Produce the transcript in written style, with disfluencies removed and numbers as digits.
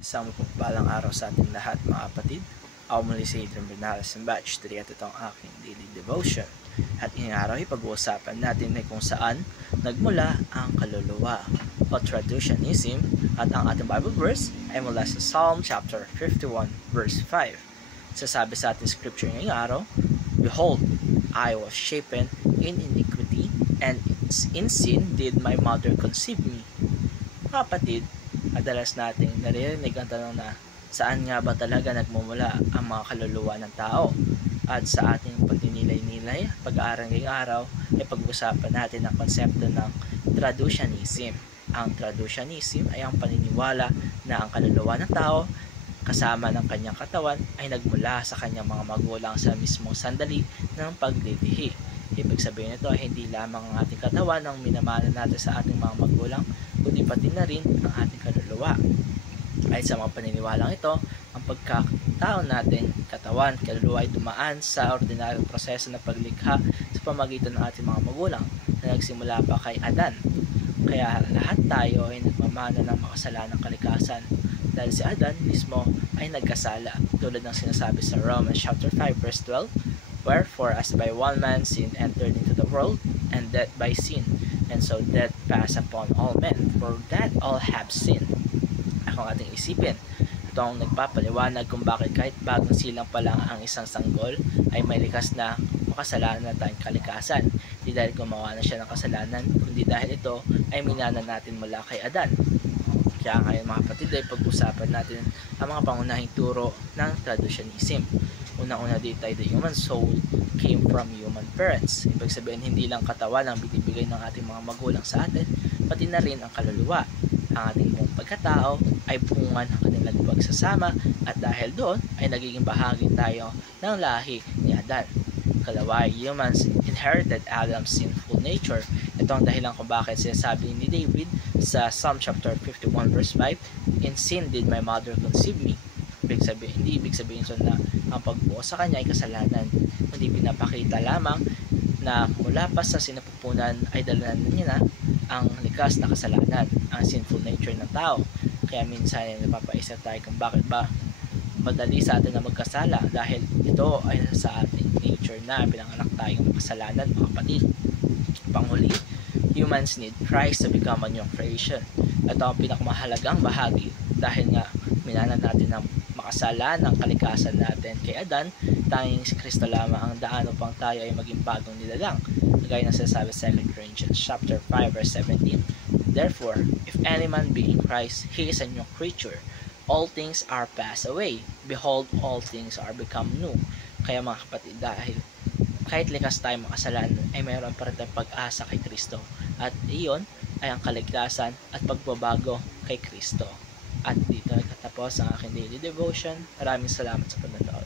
Isang mapagpalang araw sa ating lahat mga kapatid. Ako muli si Adrian Bernales ng Batch 3 at ito ang aking daily devotion. At ngayong araw ay pag-uusapan natin ay kung saan nagmula ang kaluluwa o traducianism, at ang ating Bible verse ay mula sa Psalm chapter 51 verse 5. Sasabi sa ating scripture ngayong araw, "Behold, I was shapen in iniquity, and in sin did my mother conceive me." Mga kapatid, madalas nating naririnig ang tanong na saan nga ba talaga nagmumula ang mga kaluluwa ng tao? At sa ating pagninilay-nilay, pag-aaral ngayong araw, ay pag-usapan natin ang konsepto ng traducianism. Ang traducianism ay ang paniniwala na ang kaluluwa ng tao kasama ng kanyang katawan ay nagmula sa kanyang mga magulang sa mismong sandali ng paglilihi. Ibig sabihin nito ay hindi lamang ang ating katawan ang minamana natin sa ating mga magulang, kundi pati na rin ang ating kaluluwa. Ay sa mga paniniwalang ito, ang pagkatao natin, katawan, kaluluwa ay dumaan sa ordinaryong proseso ng paglikha sa pamagitan ng ating mga magulang na nagsimula pa kay Adan. Kaya lahat tayo ay nagmamana ng makasalanang kalikasan dahil si Adan mismo ay nagkasala, tulad ng sinasabi sa Romans chapter 5 verse 12, "Wherefore as by one man sin entered into the world, and death by sin, and so death passed upon all men, for that all have sinned." Ang ating isipin, ito ang nagpapaliwanag kung bakit kahit bagong silang pa lang ang isang sanggol ay may likas na makasalanan na tayong kalikasan. Hindi dahil gumawa na siya ng kasalanan, kundi dahil ito ay minana natin mula kay Adan. Kaya ngayon mga kapatid ay pag-usapan natin ang mga pangunahing turo ng traducianism. Unang-una dito ay the human soul came from human parents. Ibig sabihin hindi lang katawan ang binibigay ng ating mga magulang sa atin, pati na rin ang kaluluwa. Ang ating buong pagkatao ay bunga ng kanilang pagsasama, at dahil doon ay nagiging bahagi tayo ng lahi ni Adan. Kalawa, humans inherited Adam's sinful nature. Ito ang dahilan kung bakit sinasabi ni David sa Psalm chapter 51 verse 5, "In sin did my mother conceive me." Hindi ibig sabihin so na ang pagbuo sa kanya ay kasalanan, kundi pinapakita lamang na mula pa sa sinapupunan ay dala niya na ang likas na kasalanan, ang sinful nature ng tao. Kaya minsan ay napapaisip tayo kung bakit ba madali sa atin na magkasala, dahil ito ay sa ating nature na pinanganak tayong makasalanan mga kapatid. Panghuli, humans need Christ to become a new creation. Ito ang pinakamahalagang bahagi dahil nga minana natin ang makasalanang kalikasan natin kay Adan. Tanging si Kristo lamang ang daan upang tayo ay maging bagong nilalang. Gaya ng sinasabi sa 2 Corinthians chapter 5 verse 17, "Therefore, if any man be in Christ, he is a new creature. All things are passed away. Behold, all things are become new." Kaya mga kapatid, dahil kahit likas tayo makasalanan, ay mayroon pa rin tayong pag-asa kay Kristo. At iyon ay ang kaligtasan at pagbabago kay Kristo. At dito nagtatapos ang aking daily devotion. Maraming salamat sa panonood.